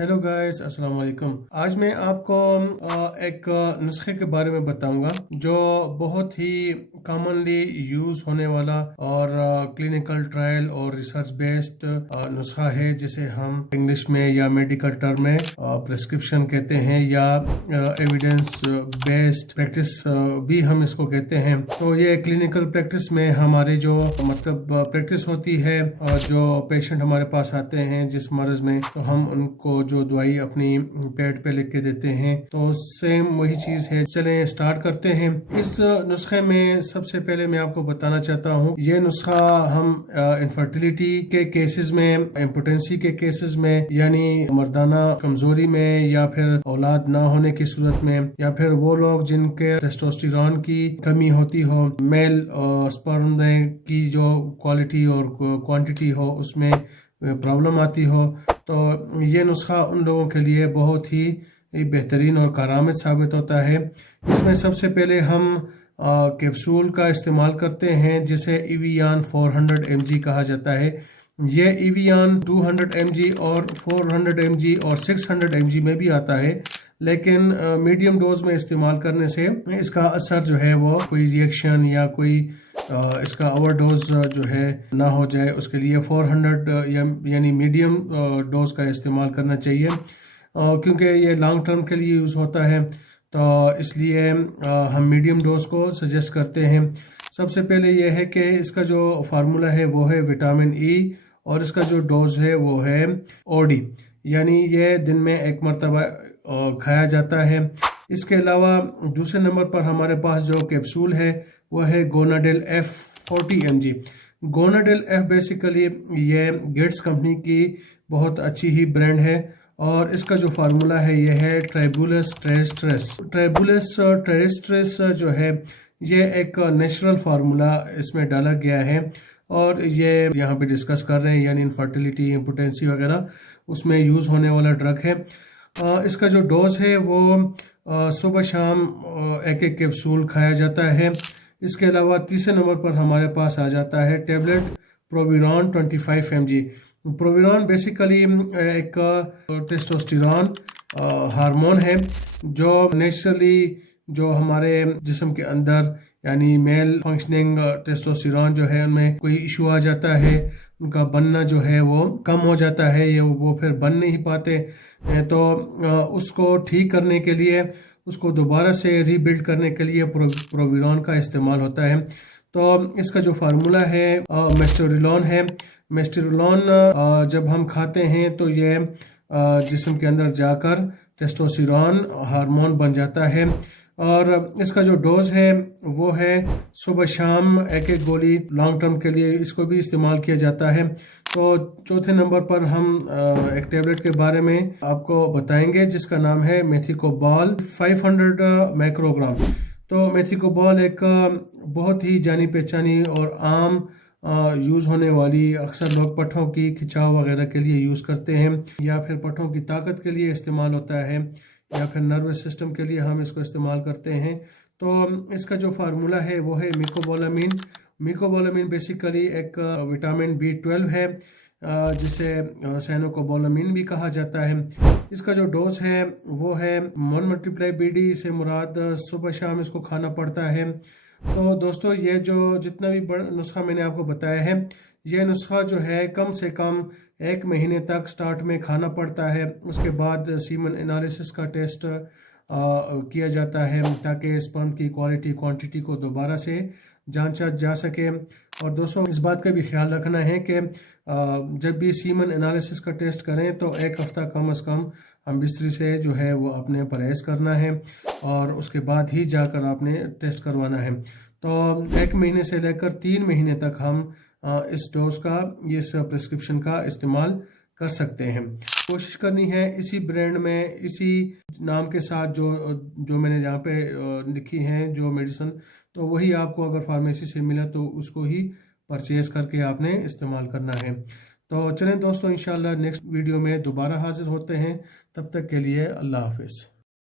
Hello guys, अस्सलाम वालेकुम। आज मैं आपको एक नुस्खे के बारे में बताऊंगा जो बहुत ही कॉमनली यूज होने वाला और क्लिनिकल ट्रायल और रिसर्च बेस्ड नुस्खा है, जिसे हम इंग्लिश में या मेडिकल टर्म में प्रिस्क्रिप्शन कहते हैं या एविडेंस बेस्ड प्रैक्टिस भी हम इसको कहते हैं। तो ये क्लिनिकल प्रैक्टिस में हमारी जो प्रैक्टिस होती है और जो पेशेंट हमारे पास आते हैं जिस मर्ज में, तो हम उनको जो दवाई अपनी पेड पे लिख के देते हैं, तो सेम वही चीज है। चलें स्टार्ट करते हैं। इस नुस्खे में सबसे पहले मैं आपको बताना चाहता हूँ, ये नुस्खा हम इनफर्टिलिटी के केसेस में, इम्पोटेंसी के केसेस में, यानी मर्दाना कमजोरी में, या फिर औलाद ना होने की सूरत में, या फिर वो लोग जिनके टेस्टोस्टेरोन की कमी होती हो, मेल स्पर्म की जो क्वालिटी और क्वांटिटी हो उसमें प्रॉब्लम आती हो, तो ये नुस्खा उन लोगों के लिए बहुत ही बेहतरीन और कारआमद साबित होता है। इसमें सबसे पहले हम कैप्सूल का इस्तेमाल करते हैं, जिसे इवियान 400 mg कहा जाता है। ये इवियान 200 mg और 400 mg और 600 mg में भी आता है, लेकिन मीडियम डोज में इस्तेमाल करने से इसका असर जो है वो कोई रिएक्शन या कोई इसका ओवरडोज जो है ना हो जाए, उसके लिए 400 यानी मीडियम डोज का इस्तेमाल करना चाहिए, क्योंकि ये लॉन्ग टर्म के लिए यूज़ होता है, तो इसलिए हम मीडियम डोज को सजेस्ट करते हैं। सबसे पहले ये है कि इसका जो फार्मूला है वो है विटामिन ई, और इसका जो डोज है वो है ओडी, यानी ये दिन में एक मरतबा खाया जाता है। इसके अलावा दूसरे नंबर पर हमारे पास जो कैप्सूल है वो है गोनाडेल एफ 40 mg। गोनाडेल एफ बेसिकली ये गेट्स कंपनी की बहुत अच्छी ही ब्रांड है, और इसका जो फार्मूला है ये है ट्राइबुलस टेरेस्ट्रेस। ट्राइबुलस टेरेस्ट्रेस जो है ये एक नेचुरल फार्मूला इसमें डाला गया है, और ये यहाँ पे डिस्कस कर रहे हैं, यानी इनफर्टिलिटी, इम्पोटेंसी वगैरह उसमें यूज़ होने वाला ड्रग है। इसका जो डोज है वो सुबह शाम एक एक कैप्सूल खाया जाता है। इसके अलावा तीसरे नंबर पर हमारे पास आ जाता है टेबलेट प्रोविरॉन 25 mg। प्रोविरॉन बेसिकली एक टेस्टोस्टेरोन हार्मोन है, जो नेचुरली जो हमारे जिस्म के अंदर, यानी मेल फंक्शनिंग टेस्टोस्टेरोन जो है उनमें कोई इशू आ जाता है, उनका बनना जो है वो कम हो जाता है, ये वो फिर बन नहीं पाते, तो उसको ठीक करने के लिए, उसको दोबारा से रीबिल्ड करने के लिए प्रोविरॉन का इस्तेमाल होता है। तो इसका जो फार्मूला है मेस्टोरिलोन है। मेस्टोरिलोन जब हम खाते हैं तो ये जिस्म के अंदर जाकर टेस्टोस्टेरोन हार्मोन बन जाता है, और इसका जो डोज है वो है सुबह शाम एक एक गोली। लॉन्ग टर्म के लिए इसको भी इस्तेमाल किया जाता है। तो चौथे नंबर पर हम एक टेबलेट के बारे में आपको बताएंगे, जिसका नाम है मेथिकोबाल 500 माइक्रोग्राम। तो मेथिकोबाल एक बहुत ही जानी पहचानी और आम यूज़ होने वाली, अक्सर लोग पट्ठों की खिंचाव वगैरह के लिए यूज़ करते हैं, या फिर पट्ठों की ताकत के लिए इस्तेमाल होता है, या फिर नर्वस सिस्टम के लिए हम इसको इस्तेमाल करते हैं। तो इसका जो फार्मूला है वो है मिकोबोलामिन। मिकोबोलामिन बेसिकली एक विटामिन B12 है, जिसे साइनोकोबोलामिन भी कहा जाता है। इसका जो डोज है वो है 1×BD से मुराद सुबह शाम इसको खाना पड़ता है। तो दोस्तों, ये जो जितना भी नुस्खा मैंने आपको बताया है, ये नुस्खा जो है कम से कम 1 महीने तक स्टार्ट में खाना पड़ता है। उसके बाद सीमन एनालिसिस का टेस्ट किया जाता है, ताकि स्पर्म की क्वालिटी क्वांटिटी को दोबारा से जांचा जा सके। और दोस्तों, इस बात का भी ख्याल रखना है कि जब भी सीमन एनालिसिस का टेस्ट करें तो 1 हफ्ता कम से कम हम बिस्तरी से जो है वो अपने परहेज़ करना है, और उसके बाद ही जाकर आपने टेस्ट करवाना है। तो 1 महीने से लेकर 3 महीने तक हम इस डोज का, इस प्रिस्क्रिप्शन का इस्तेमाल कर सकते हैं। कोशिश करनी है इसी ब्रांड में, इसी नाम के साथ जो मैंने यहाँ पे लिखी हैं जो मेडिसिन, तो वही आपको अगर फार्मेसी से मिला तो उसको ही परचेज करके आपने इस्तेमाल करना है। तो चलें दोस्तों, इंशाल्लाह नेक्स्ट वीडियो में दोबारा हाजिर होते हैं। तब तक के लिए अल्लाह हाफिज़।